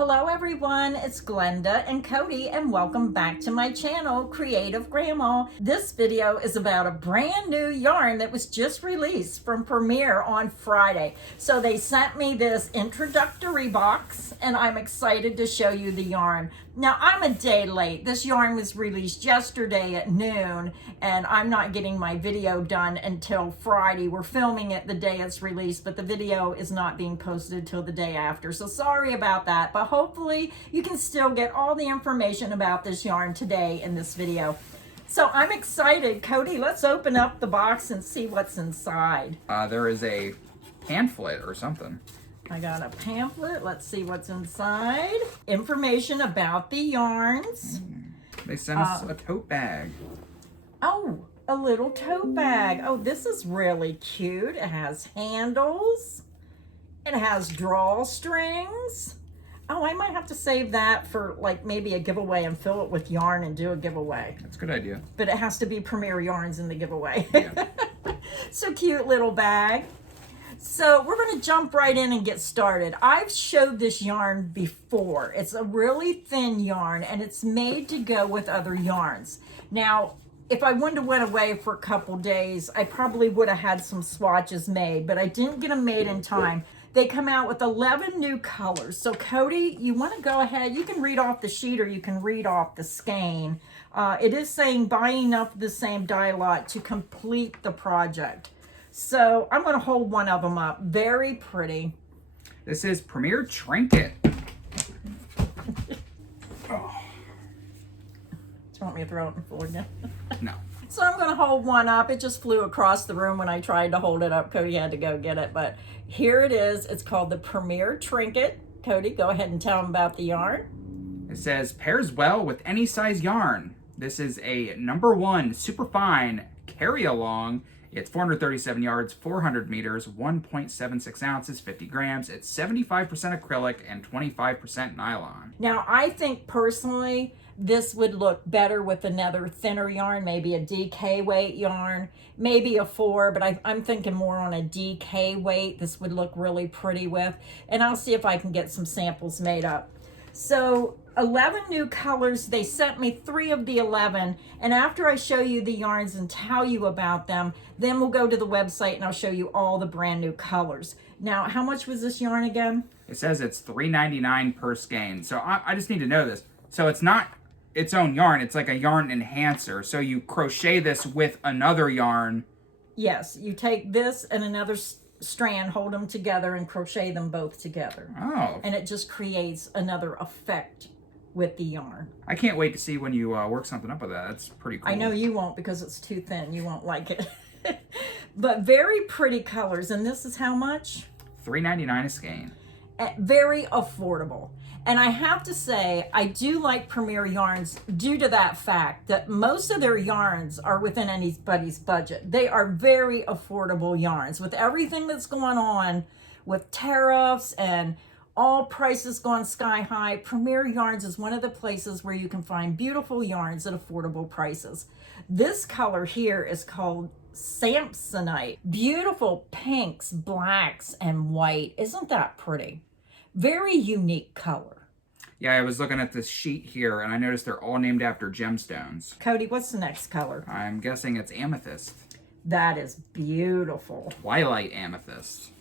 Hello everyone, it's Glenda and Cody and welcome back to my channel, Creative Grandma. This video is about a brand new yarn that was just released from Premiere on Friday. So they sent me this introductory box and I'm excited to show you the yarn. Now I'm a day late. This yarn was released yesterday at noon and I'm not getting my video done until Friday. We're filming it the day it's released, but the video is not being posted till the day after. So sorry about that, but hopefully you can still get all the information about this yarn today in this video. So I'm excited. Cody, let's open up the box and see what's inside. There is a pamphlet or something. I got a pamphlet. Let's see what's inside. Information about the yarns. They sent us a tote bag. Oh, a little tote bag. Oh, this is really cute. It has handles. It has drawstrings. Oh, I might have to save that for like maybe a giveaway and fill it with yarn and do a giveaway. That's a good idea. But it has to be Premiere yarns in the giveaway. Yeah. So cute little bag. So we're going to jump right in and get started. I've showed this yarn before. It's a really thin yarn and it's made to go with other yarns. Now, if I wouldn't have went away for a couple days, I probably would have had some swatches made, but I didn't get them made in time. They come out with 11 new colors. So Cody, you want to go ahead, you can read off the sheet or you can read off the skein. It is saying buy enough of the same dye lot to complete the project. So I'm going to hold one of them up. Very pretty. This is Premiere Trinket. Oh. Do you want me to throw it for you? No. So I'm going to hold one up. It just flew across the room when I tried to hold it up. Cody had to go get it. But here it is. It's called the Premiere Trinket. Cody, go ahead and tell them about the yarn. It says, pairs well with any size yarn. This is a #1 superfine carry-along. It's 437 yards, 400 meters, 1.76 ounces, 50 grams. It's 75% acrylic and 25% nylon. Now, I think personally, this would look better with another thinner yarn, maybe a DK weight yarn, maybe a 4, but I'm thinking more on a DK weight. This would look really pretty with, and I'll see if I can get some samples made up. So 11 new colors. They sent me 3 of the 11, and after I show you the yarns and tell you about them, then we'll go to the website and I'll show you all the brand new colors. Now, how much was this yarn again? It says it's $3.99 per skein. So I just need to know this. So it's not its own yarn, it's like a yarn enhancer. So you crochet this with another yarn. Yes, you take this and another strand, hold them together and crochet them both together. Oh. And it just creates another effect with the yarn. I can't wait to see when you work something up with that. That's pretty cool. I know you won't because it's too thin. You won't like it. But very pretty colors. And this is how much? $3.99 a skein. Very affordable. And I have to say, I do like Premiere yarns due to that fact that most of their yarns are within anybody's budget. They are very affordable yarns. With everything that's going on with tariffs and all prices going sky high, Premiere Yarns is one of the places where you can find beautiful yarns at affordable prices. This color here is called Samsonite. Beautiful pinks, blacks, and white. Isn't that pretty? Very unique color. Yeah, I was looking at this sheet here, and I noticed they're all named after gemstones. Cody, what's the next color? I'm guessing it's amethyst. That is beautiful. Twilight amethyst.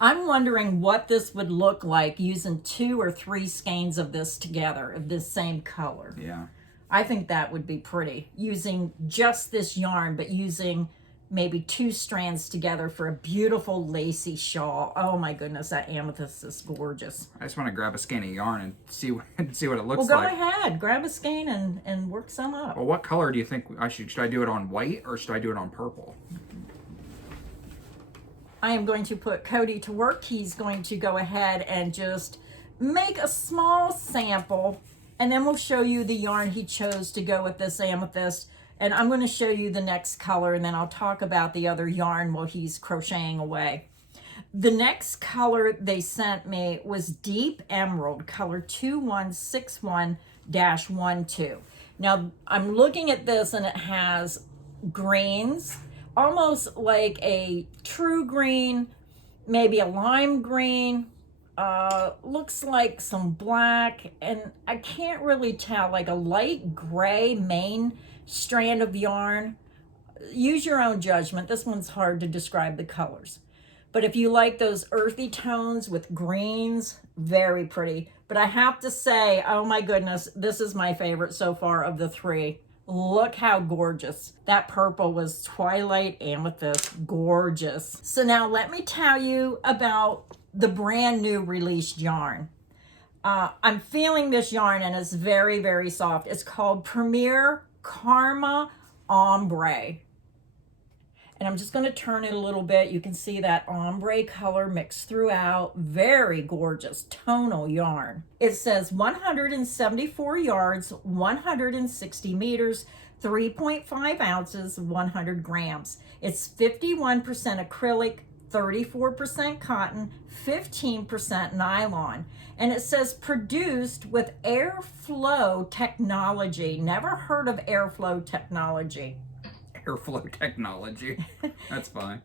I'm wondering what this would look like using 2 or 3 skeins of this together, of this same color. Yeah. I think that would be pretty. Using just this yarn, but using maybe 2 strands together for a beautiful lacy shawl. Oh my goodness, that amethyst is gorgeous. I just want to grab a skein of yarn and see what it looks Well, go like. ahead, grab a skein and work some up. Well, what color do you think I should I do it on white or should I do it on purple? I am going to put Cody to work. He's going to go ahead and just make a small sample, and then we'll show you the yarn he chose to go with this amethyst. And I'm going to show you the next color, and then I'll talk about the other yarn while he's crocheting away. The next color they sent me was Deep Emerald, color 2161-12. Now, I'm looking at this, and it has greens, almost like a true green, maybe a lime green, looks like some black, and I can't really tell, like a light gray main strand of yarn. Use your own judgment. This one's hard to describe the colors. But if you like those earthy tones with greens, very pretty. But I have to say, oh my goodness, this is my favorite so far of the three. Look how gorgeous. That purple was Twilight Amethyst. Gorgeous. So now let me tell you about the brand new released yarn. I'm feeling this yarn and it's very, very soft. It's called Premier Karma Ombre. And I'm just going to turn it a little bit. You can see that ombre color mixed throughout. Very gorgeous tonal yarn. It says 174 yards, 160 meters, 3.5 ounces, 100 grams. It's 51% acrylic, 34% cotton, 15% nylon. And it says produced with airflow technology. Never heard of airflow technology. Airflow technology. That's fine.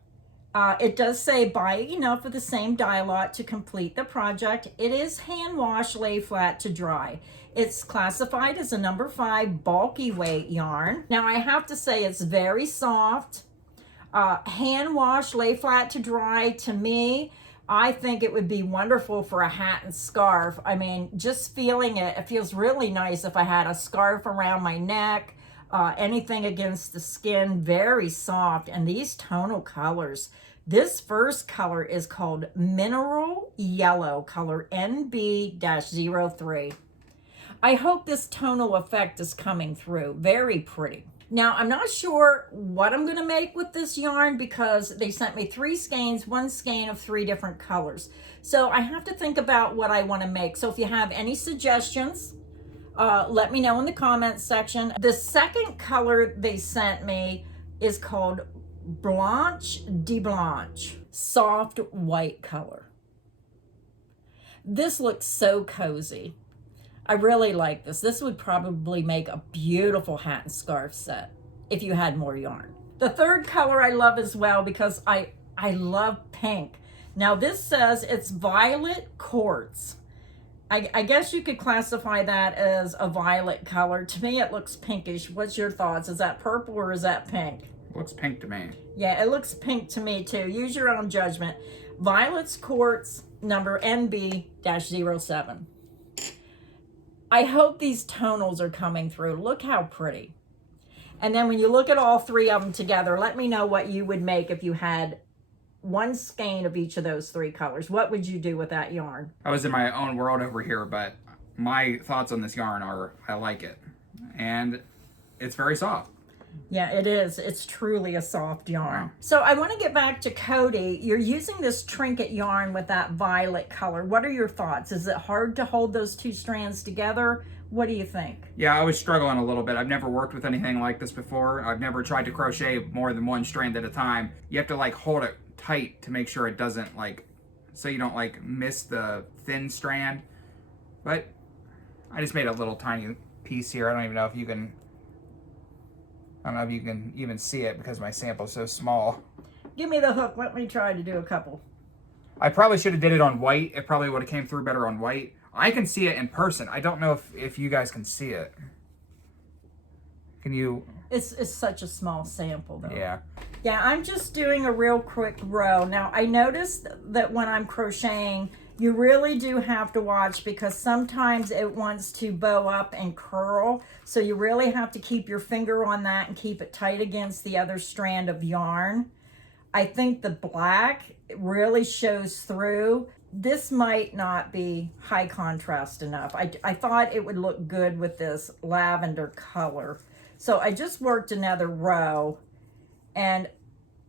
It does say buy enough of the same dye lot to complete the project. It is hand wash, lay flat to dry. It's classified as a number 5 bulky weight yarn. Now I have to say it's very soft. Hand wash, lay flat to dry, to me, I think it would be wonderful for a hat and scarf. I mean, just feeling it, it feels really nice if I had a scarf around my neck. Anything against the skin, very soft. And these tonal colors, this first color is called Mineral Yellow, color NB-03. I hope this tonal effect is coming through. Very pretty. Now, I'm not sure what I'm going to make with this yarn because they sent me 3 skeins, 1 skein of 3 different colors. So I have to think about what I want to make. So if you have any suggestions, let me know in the comments section. The second color they sent me is called Blanche de Blanche, soft white color. This looks so cozy. I really like this. This would probably make a beautiful hat and scarf set if you had more yarn. The third color I love as well because I love pink. Now this says it's Violet Quartz. I guess you could classify that as a violet color. To me, it looks pinkish. What's your thoughts? Is that purple or is that pink? Looks pink to me. Yeah, it looks pink to me too. Use your own judgment. Violet's Quartz, number NB-07. I hope these tonals are coming through. Look how pretty. And then when you look at all 3 of them together, let me know what you would make if you had 1 skein of each of those 3 colors. What would you do with that yarn? I was in my own world over here, but my thoughts on this yarn are I like it. And it's very soft. Yeah, it is. It's truly a soft yarn. Wow. So I want to get back to Cody. You're using this trinket yarn with that violet color. What are your thoughts? Is it hard to hold those 2 strands together? What do you think? Yeah, I was struggling a little bit. I've never worked with anything like this before. I've never tried to crochet more than 1 strand at a time. You have to like hold it tight to make sure it doesn't so you don't miss the thin strand. But I just made a little tiny piece here. I don't even know if you can, even see it because my sample's so small. Give me the hook. Let me try to do a couple. I probably should have did it on white. It probably would have came through better on white. I can see it in person. I don't know if you guys can see it. Can you? It's such a small sample though. Yeah. Yeah, I'm just doing a real quick row. Now, I noticed that when I'm crocheting, you really do have to watch because sometimes it wants to bow up and curl. So you really have to keep your finger on that and keep it tight against the other strand of yarn. I think the black really shows through. This might not be high contrast enough. I thought it would look good with this lavender color. So I just worked another row and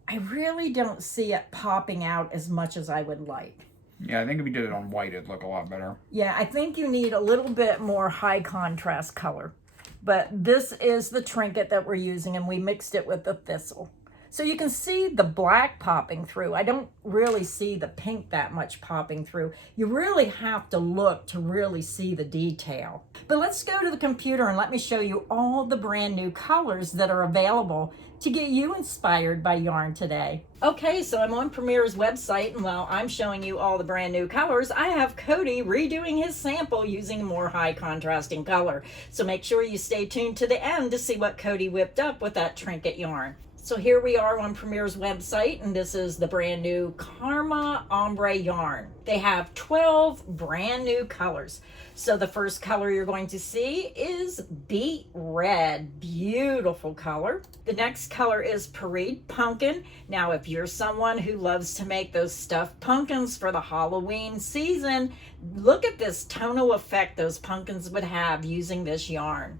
I really don't see it popping out as much as I would like. Yeah, I think if you did it on white, it'd look a lot better. Yeah, I think you need a little bit more high contrast color. But this is the trinket that we're using and we mixed it with the thistle. So you can see the black popping through. I don't really see the pink that much popping through. You really have to look to really see the detail. But let's go to the computer and let me show you all the brand new colors that are available to get you inspired by yarn today. Okay, so I'm on Premier's website, and while I'm showing you all the brand new colors, I have Cody redoing his sample using more high contrasting color. So make sure you stay tuned to the end to see what Cody whipped up with that trinket yarn. So here we are on Premier's website, and this is the brand new Karma Ombre yarn. They have 12 brand new colors. So the first color you're going to see is Beet Red. Beautiful color. The next color is Parade Pumpkin. Now, if you're someone who loves to make those stuffed pumpkins for the Halloween season, look at this tonal effect those pumpkins would have using this yarn.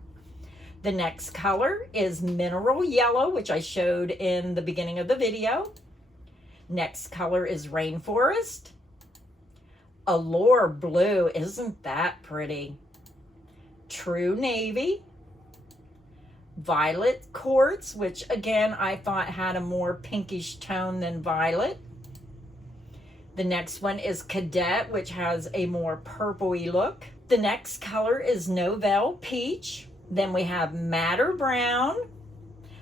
The next color is Mineral Yellow, which I showed in the beginning of the video. Next color is Rainforest. Allure Blue, isn't that pretty? True Navy. Violet Quartz, which again I thought had a more pinkish tone than violet. The next one is Cadet, which has a more purpley look. The next color is Novell Peach. Then we have Madder Brown.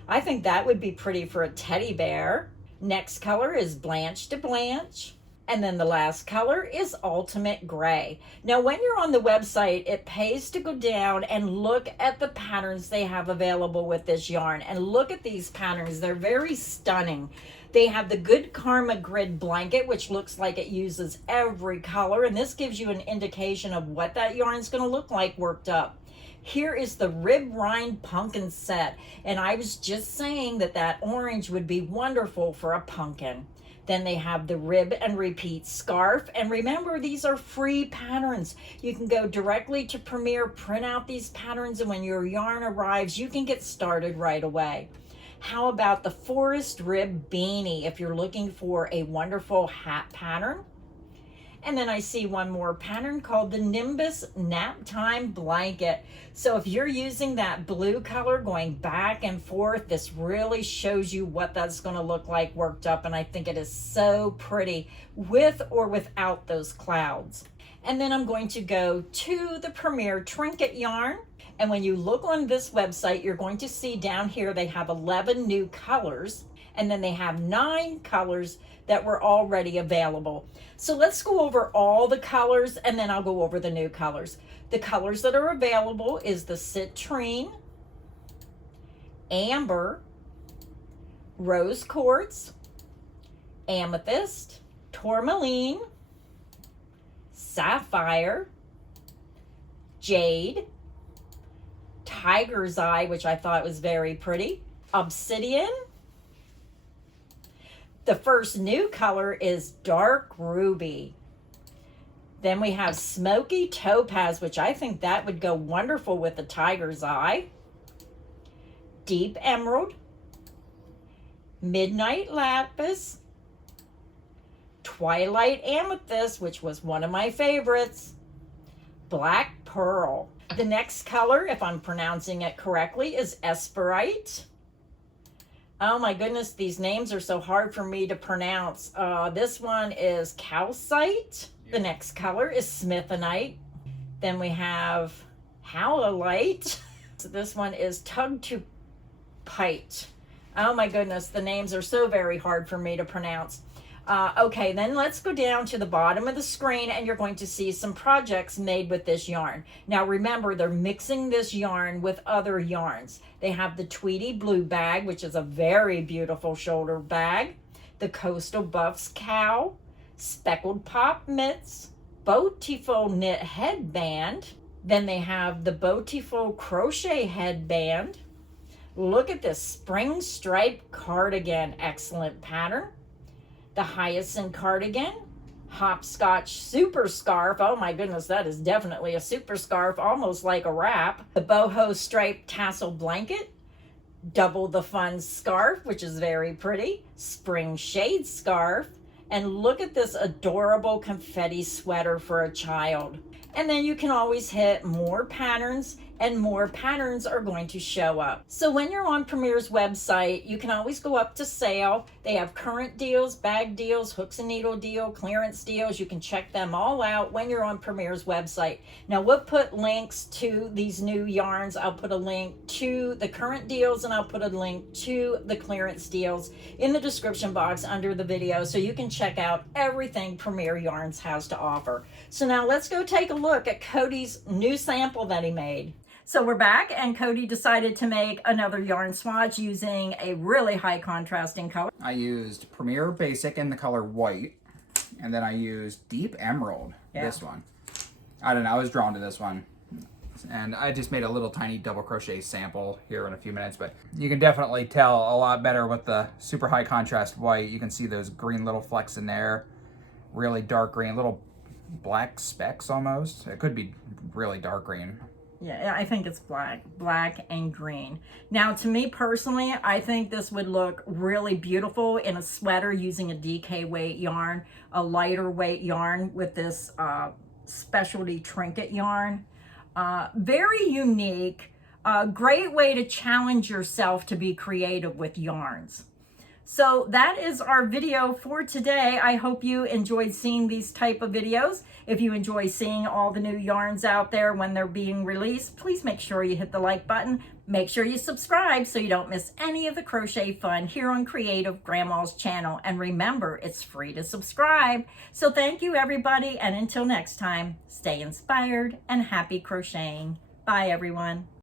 I think that would be pretty for a teddy bear. Next color is Blanche de Blanche. And then the last color is Ultimate Gray. Now, when you're on the website, it pays to go down and look at the patterns they have available with this yarn. And look at these patterns. They're very stunning. They have the Good Karma Grid Blanket, which looks like it uses every color. And this gives you an indication of what that yarn is going to look like worked up. Here is the Rib Rind Pumpkin set, and I was just saying that that orange would be wonderful for a pumpkin. Then they have the Rib and Repeat Scarf, and remember, these are free patterns. You can go directly to Premier, print out these patterns, and when your yarn arrives, you can get started right away. How about the Forest Rib Beanie if you're looking for a wonderful hat pattern? And then I see one more pattern called the Nimbus Nap Time Blanket. So if you're using that blue color going back and forth, this really shows you what that's going to look like worked up. And I think it is so pretty with or without those clouds. And then I'm going to go to the Premier Trinket yarn. And when you look on this website, you're going to see down here they have 11 new colors. And then they have 9 colors that were already available. So let's go over all the colors, and then I'll go over the new colors. The colors that are available is the Citrine, Amber, Rose Quartz, Amethyst, Tourmaline, Sapphire, Jade, Tiger's Eye, which I thought was very pretty, Obsidian. The first new color is Dark Ruby. Then we have Smoky Topaz, which I think that would go wonderful with the Tiger's Eye. Deep Emerald. Midnight Lapis. Twilight Amethyst, which was one of my favorites. Black Pearl. The next color, if I'm pronouncing it correctly, is Esperite. Oh my goodness, these names are so hard for me to pronounce. This one is Calcite. The next color is Smithonite. Then we have Howlite. So this one is Tug to Pite. Oh my goodness, the names are so very hard for me to pronounce. Okay, then let's go down to the bottom of the screen and you're going to see some projects made with this yarn. Now remember, they're mixing this yarn with other yarns. They have the Tweety Blue Bag, which is a very beautiful shoulder bag, the Coastal Buffs Cow, Speckled Pop Mitts, Beautiful Knit Headband. Then they have the Beautiful Crochet Headband. Look at this Spring Stripe Cardigan, excellent pattern. The Hyacinth Cardigan, Hopscotch Super Scarf. Oh my goodness, that is definitely a super scarf, almost like a wrap. The Boho Striped Tassel Blanket, Double the Fun Scarf, which is very pretty. Spring Shade Scarf. And look at this adorable confetti sweater for a child. And then you can always hit more patterns and more patterns are going to show up. So when you're on Premier's website, you can always go up to sale. They have current deals, bag deals, hooks and needle deal, clearance deals. You can check them all out when you're on Premier's website. Now we'll put links to these new yarns. I'll put a link to the current deals and I'll put a link to the clearance deals in the description box under the video so you can check out everything Premier Yarns has to offer. So now let's go take a look at Cody's new sample that he made. So we're back, and Cody decided to make another yarn swatch using a really high contrasting color. I used Premier Basic in the color white, and then I used Deep Emerald, this one. I don't know, I was drawn to this one. And I just made a little tiny double crochet sample here in a few minutes, but you can definitely tell a lot better with the super high contrast white. You can see those green little flecks in there, really dark green, little black specks almost. It could be really dark green. Yeah, I think it's black and green. Now, to me personally, I think this would look really beautiful in a sweater using a DK weight yarn, a lighter weight yarn with this specialty trinket yarn. Very unique, great way to challenge yourself to be creative with yarns. So that is our video for today. I hope you enjoyed seeing these type of videos. If you enjoy seeing all the new yarns out there when they're being released, please make sure you hit the like button. Make sure you subscribe so you don't miss any of the crochet fun here on Creative Grandma's channel. And remember, it's free to subscribe. So thank you everybody, and until next time, stay inspired and happy crocheting. Bye everyone.